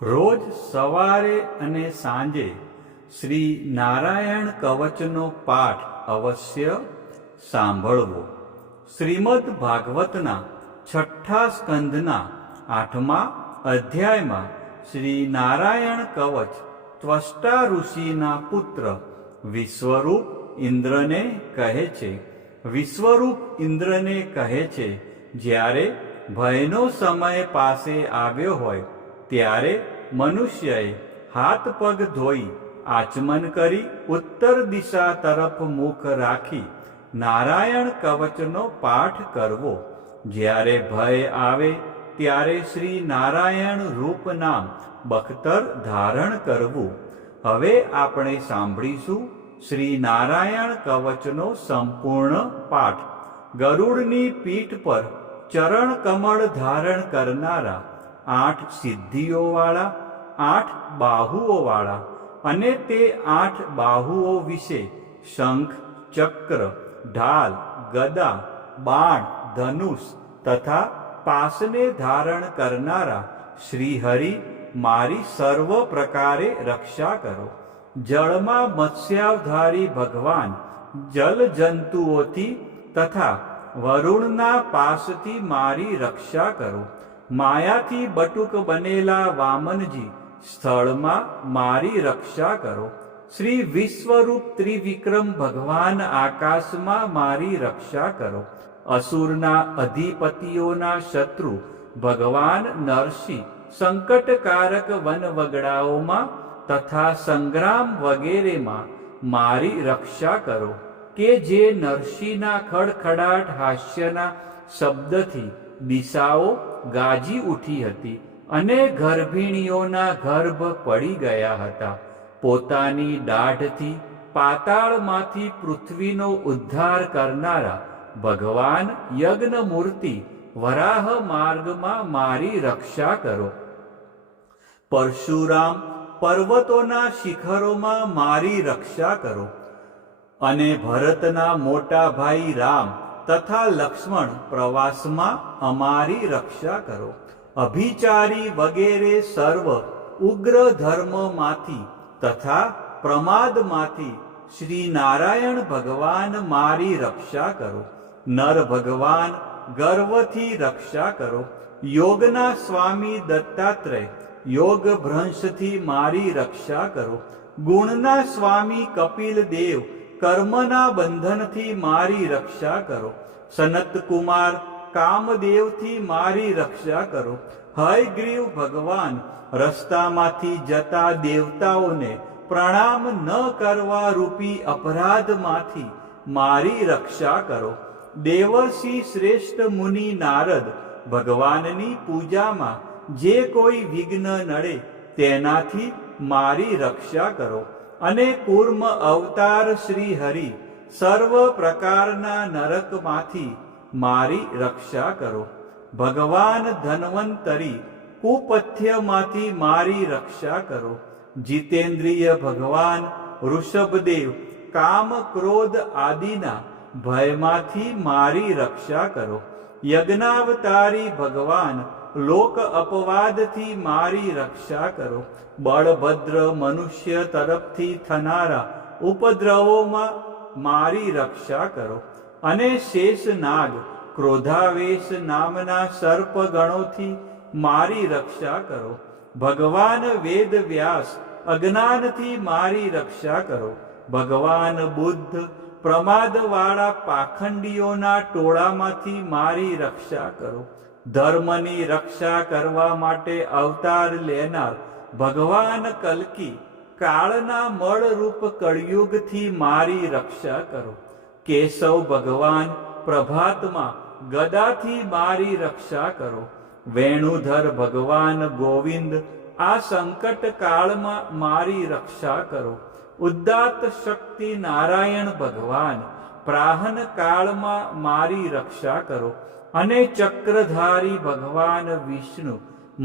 રોજ સવારે અને સાંજે શ્રી નારાયણ કવચનો પાઠ અવશ્ય સાંભળવો. શ્રીમદ ભાગવતના 6ઠ્ઠા સ્કંધના 8મા અધ્યાયમાં શ્રી નારાયણ કવચ ત્વષ્ટા ઋષિના પુત્ર વિશ્વરૂપ ઇન્દ્રને કહે છે. વિશ્વરૂપ ઇન્દ્રને કહે છે, જ્યારે ભયનો સમય પાસે આવ્યો હોય ત્યારે મનુષ્યએ હાથ પગ ધોઈ આચમન કરી ઉત્તર દિશા તરફ મુખ રાખી નારાયણ કવચનો પાઠ કરવો. જ્યારે ભય આવે ત્યારે શ્રી નારાયણ રૂપ નામ બખ્તર ધારણ કરવું. હવે આપણે સાંભળીશું શ્રી નારાયણ કવચનો સંપૂર્ણ પાઠ. ગરુડની પીઠ પર ચરણ કમળ ધારણ કરનારા, 8 સિદ્ધિઓવાળા, 8 બાહુઓવાળા અને તે 8 બાહુઓ વિશે શંખ, ચક્ર, ઢાલ, ગદા, બાણ, ધનુષ તથા પાસને ધારણ કરનારા શ્રીહરિ મારી સર્વ પ્રકારે રક્ષા કરો. જળમાં મત્સ્યાવધારી ભગવાન જલ જંતુઓથી તથા વરુણના પાસથી મારી રક્ષા કરો. માયાથી બટુક બનેલા વામનજી સ્થળમાં મારી રક્ષા કરો. શ્રી વિશ્વરૂપ ત્રિવિક્રમ ભગવાન આકાશમાં મારી રક્ષા કરો. અસુરના અધિપતિઓના શત્રુ ભગવાન નરસિંહ સંકટકારક વનવગડાઓમાં તથા સંગ્રામ વગેરેમાં મારી રક્ષા કરો, કે જે નરસિંહના ખડખડાટ હાસ્યના શબ્દથી દિશાઓ ગાજી ઉઠી હતી અને ગર્ભિણીઓના ગર્ભ પડી ગયા હતા. પોતાની દાઢથી પાતાળમાંથી પૃથ્વીનો ઉદ્ધાર કરનારા ભગવાન યજ્ઞમૂર્તિ વરાહ માર્ગમાં મારી રક્ષા કરો. પરશુરામ પર્વતોના શિખરોમાં મારી રક્ષા કરો અને ભરતના મોટા ભાઈ રામ તથા લક્ષ્મણ પ્રવાસમાં અમારી રક્ષા કરો. અભિચારી વગેરે સર્વ ઉગ્ર ધર્મમાંથી તથા પ્રમાદમાંથી શ્રી નારાયણ ભગવાન મારી રક્ષા કરો. નર ભગવાન ગર્વથી રક્ષા કરો. યોગના સ્વામી દત્તાત્રેય યોગ ભ્રંશથી મારી રક્ષા કરો. ગુણના સ્વામી કપિલ દેવ કર્મના બંધનથી મારી રક્ષા કરો. સનત કુમાર કામદેવથી મારી રક્ષા કરો. હયગ્રીવ ભગવાન રસ્તામાંથી જતા દેવતાઓને પ્રણામ ન કરવા રૂપી અપરાધમાંથી મારી રક્ષા કરો. દેવર્ષિ શ્રેષ્ઠ મુનિ નારદ ભગવાનની પૂજામાં જે કોઈ વિઘ્ન નડે તેનાથી મારી રક્ષા કરો. અને કૂર્મ અવતાર શ્રી હરિ સર્વ પ્રકારના નરકમાંથી મારી રક્ષા કરો. ભગવાન ધન્વંતરી કુપથ્યમાંથી મારી રક્ષા કરો. જીતેન્દ્રિય ભગવાન ઋષભદેવ કામ ક્રોધ આદિના ભયમાંથી મારી રક્ષા કરો. યજ્ઞાવતારી ભગવાન લોક અપવાદથી મારી રક્ષા કરો. બળભદ્ર મનુષ્ય તરફથી થનારા ઉપદ્રવોમાં મારી રક્ષા કરો. અને શેષનાગ ક્રોધાવેશ નામના સર્પગણોથી મારી રક્ષા કરો. ભગવાન વેદ વ્યાસ અજ્ઞાનથી મારી રક્ષા કરો. ભગવાન બુદ્ધ પ્રમાદવાળા પાખંડીઓના ટોળામાંથી મારી રક્ષા કરો. ધર્મની રક્ષા કરવા માટે અવતાર લેનાર ભગવાન કલ્કી કાળના મળરૂપ કળયુગથી મારી રક્ષા કરો. કેશવ ભગવાન પ્રભાતમાં ગદાથી મારી રક્ષા કરો. વેણુધર ભગવાન ગોવિંદ આ સંકટ કાળમાં મારી રક્ષા કરો. ઉદ્દાત શક્તિ નારાયણ ભગવાન પ્રાહન કાળમાં મારી રક્ષા કરો. અને ચક્રધારી ભગવાન વિષ્ણુ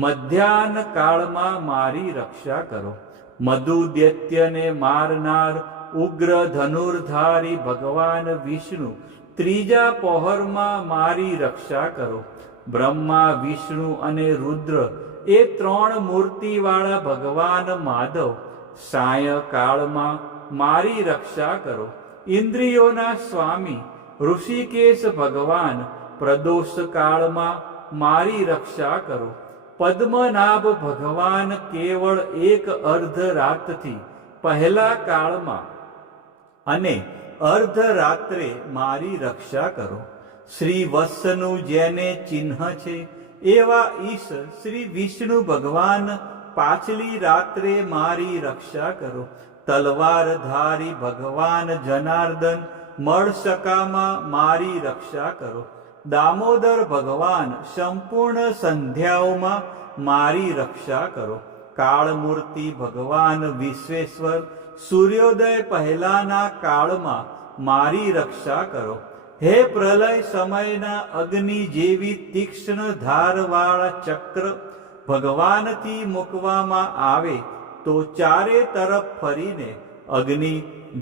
મધ્યાહન કાળમાં મારી રક્ષા કરો. મધુદૈત્યને મારનાર ઉગ્ર ધનુર્ધારી ભગવાન વિષ્ણુ ત્રીજા પહોરમાં મારી રક્ષા કરો. બ્રહ્મા વિષ્ણુ અને રુદ્ર એ 3 મૂર્તિવાળા ભગવાન માધવ સાયંકાળમાં મારી રક્ષા કરો. ઇન્દ્રિયોના સ્વામી ઋષિકેશ ભગવાન પ્રદોષ કાળમાં મારી રક્ષા કરો. પદ્મનાભ ભગવાન કેવળ 1 અર્ધરાતથી પહેલા કાળમાં અને અર્ધરાત્રે મારી રક્ષા કરો. શ્રી વત્સનું જેને ચિહ્ન છે એવા ઈશ શ્રી વિષ્ણુ ભગવાન પાછલી રાત્રે મારી રક્ષા કરો. તલવારધારી ભગવાન જનાર્દન મળસકામાં મારી રક્ષા કરો. દામોદર ભગવાન સંપૂર્ણ સંધ્યાઓમાં મારી રક્ષા કરો. કાળમૂર્તિ ભગવાન વિશ્વેશ્વર સૂર્યોદય પહેલાના કાળમાં મારી રક્ષા કરો. હે પ્રલય સમયના અગ્નિ જેવી તીક્ષ્ણ ધારવાળા ચક્ર ભગવાનથી મૂકવામાં આવે તો ચારે તરફ ફરીને અગ્નિ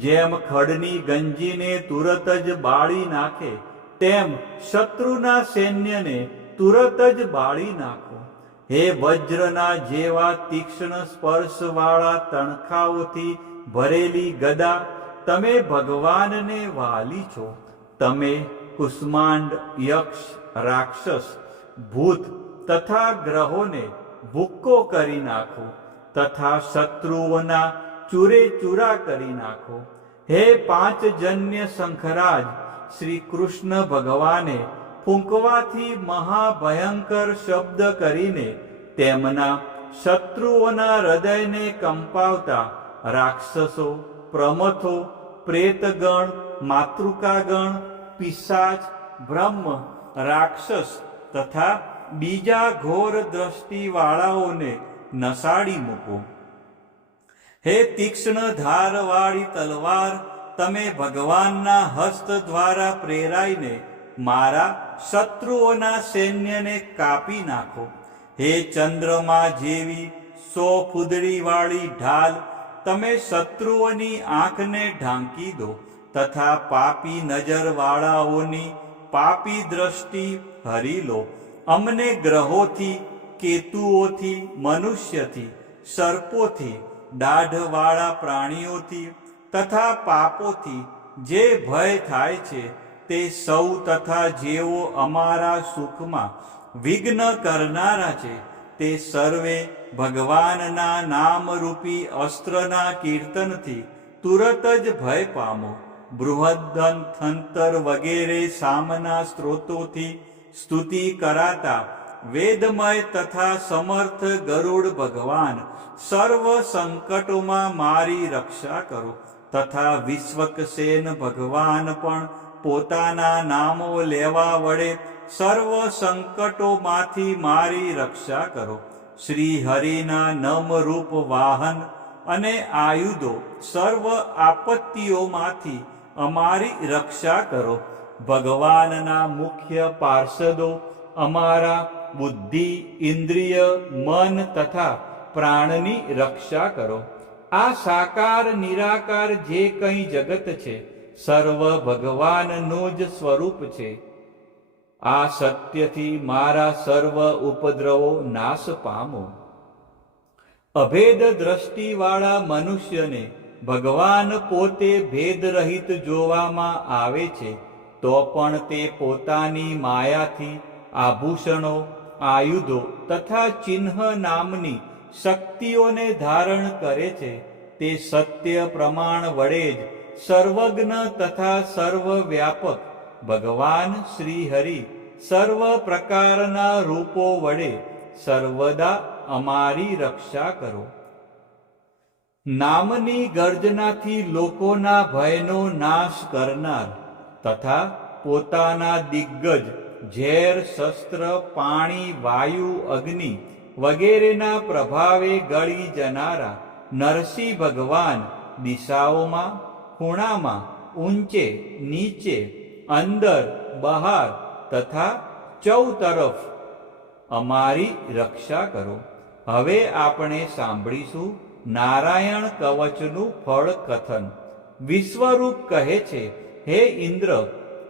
જેમ ખડની ગંજીને તુરત જ બાળી નાખે તેમ શત્રુના સૈન્યને તુરત જ બાળી નાખો. હે વજ્રના જેવા તીક્ષ્ણ સ્પર્શવાળા તણખાઓથી ભરેલી ગદા તમે ભગવાનને વાલી છો. તમે કુષ્માંડ યક્ષ રાક્ષસ ભૂત તથા ગ્રહોને ભૂક્કો કરી નાખો તથા શત્રુઓના ચૂરે ચૂરા કરી નાખો. હે 5 જન્ય શંખરાજ શ્રી કૃષ્ણ ભગવાને ફૂંકવાથી મહાભયંકર શબ્દ કરીને તેમના શત્રુઓના હૃદયને કંપાવતા રાક્ષસો, પ્રમથો, પ્રેતગણ, માતૃકાગણ, પિશાચ, બ્રહ્મ, રાક્ષસ તથા બીજા ઘોર દ્રષ્ટિવાળાઓને નસાડી મૂકો. હે તીક્ષ્ણ ધારવાળી તલવાર તમે ભગવાનના હસ્ત દ્વારા પ્રેરાઈને મારા શત્રુઓના સૈન્યને કાપી નાખો. હે ચંદ્રમા જેવી 100 ફૂદડીવાળી ઢાલ તમે શત્રુઓની આંખને ઢાંકી દો તથા પાપી નજરવાળાઓની પાપી દ્રષ્ટિ હરી લો. અમને ગ્રહોથી, કેતુઓથી, મનુષ્યથી, સર્પોથી, દાઢવાળા પ્રાણીઓથી તથા પાપોથી જે ભય થાય છે તે સૌ તથા જેઓ અમારા સુખમાં વિઘ્ન કરનારા છે તે સર્વે ભગવાનના નામરૂપી અસ્ત્રના કીર્તનથી તુરત જ ભય પામો. બૃહદંથંતર વગેરે સામના સ્ત્રોતોથી સ્તુતિ કરાતા વેદમય તથા સમર્થ ગરુડ ભગવાન સર્વ સંકટોમાં મારી રક્ષા કરો તથા વિશ્વકસેન ભગવાન પણ પોતાના નામો લેવા વડે સર્વ સંકટોમાંથી મારી રક્ષા કરો. શ્રી હરિના નમરૂપ વાહન અને આયુધો સર્વ આપત્તિઓમાંથી અમારી રક્ષા કરો. ભગવાનના મુખ્ય પાર્ષદો અમારા બુદ્ધિ, ઇન્દ્રિય, મન તથા પ્રાણની રક્ષા કરો. આ સાકાર નિરાકાર જે કંઈ જગત છે સર્વ ભગવાનનું જ સ્વરૂપ છે. આ સત્યથી મારા સર્વ ઉપદ્રવો નાશ પામો. અભેદ દ્રષ્ટિવાળા મનુષ્યને ભગવાન પોતે ભેદરહિત જોવામાં આવે છે તો પણ તે પોતાની માયાથી આભૂષણો, આયુધો તથા ચિહ્ન નામની શક્તિઓને ધારણ કરે છે. તે સત્ય પ્રમાણ વડે જ સર્વજ્ઞ તથા સર્વવ્યાપક ભગવાન શ્રી હરિ સર્વ પ્રકારના રૂપો વડે સર્વદા અમારી રક્ષા કરો. નામની ગર્જનાથી લોકોના ભયનો નાશ કરનાર તથા પોતાના દિગ્ગજ ઝેર, શસ્ત્ર, પાણી, વાયુ, અગ્નિ વગેરેના પ્રભાવે ગળી જનારા નરસિંહ ભગવાન દિશાઓમાં, ખૂણામાં, ઊંચે, નીચે, અંદર, બહાર તથા ચૌતરફ અમારી રક્ષા કરો. હવે આપણે સાંભળીશું નારાયણ કવચનું ફળ કથન. વિશ્વરૂપ કહે છે, હે ઇન્દ્ર,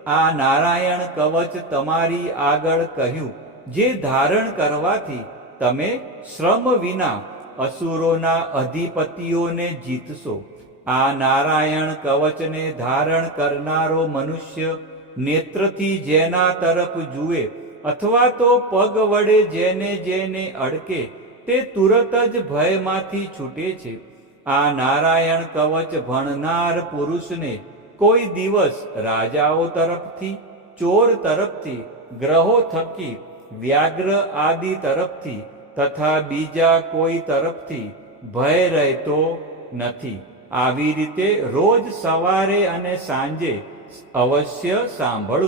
આ નારાયણ કવચ તમારી આગળ કહ્યું જે ધારણ કરવાથી તમે શ્રમ વિના અસુરોના અધિપતિઓને જીતશો. આ નારાયણ કવચને ધારણ કરનારો મનુષ્ય નેત્રથી જેના તરફ જુએ અથવા તો પગ વડે જેને જેને અડકે તે તુરત જ ભયમાંથી છૂટે છે. આ નારાયણ કવચ ભણનાર પુરુષને કોઈ દિવસ રાજાઓ તરફથી, ચોર તરફથી, ગ્રહો થકી, વ્યાઘ્ર આદિ તરફથી તથા બીજા કોઈ તરફથી ભય રહેતો નથી. આવી રીતે રોજ સવારે અને સાંજે અવશ્ય સાંભળવું.